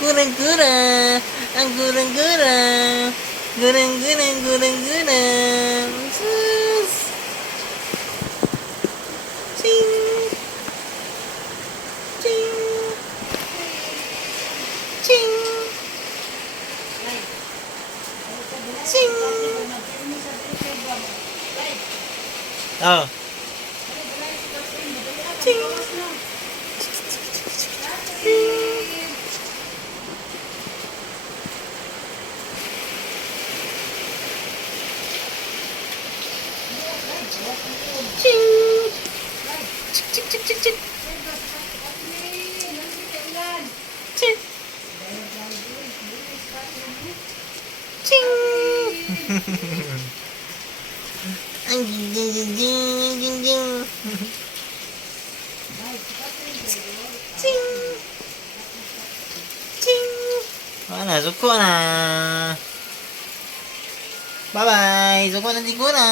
Gurang-gura. Ang gurang-gura. Gurang-gurang, gurang-gurang. Sus. Ching. Ching. Ching. Ching. Oh. Ching. Ching. Chik chik chik chik chik. Chik. Ching. Ang jing jing jing jing jing jing. Ching. Ching. Wala, suko na. Bye-bye. Suko na di ko na.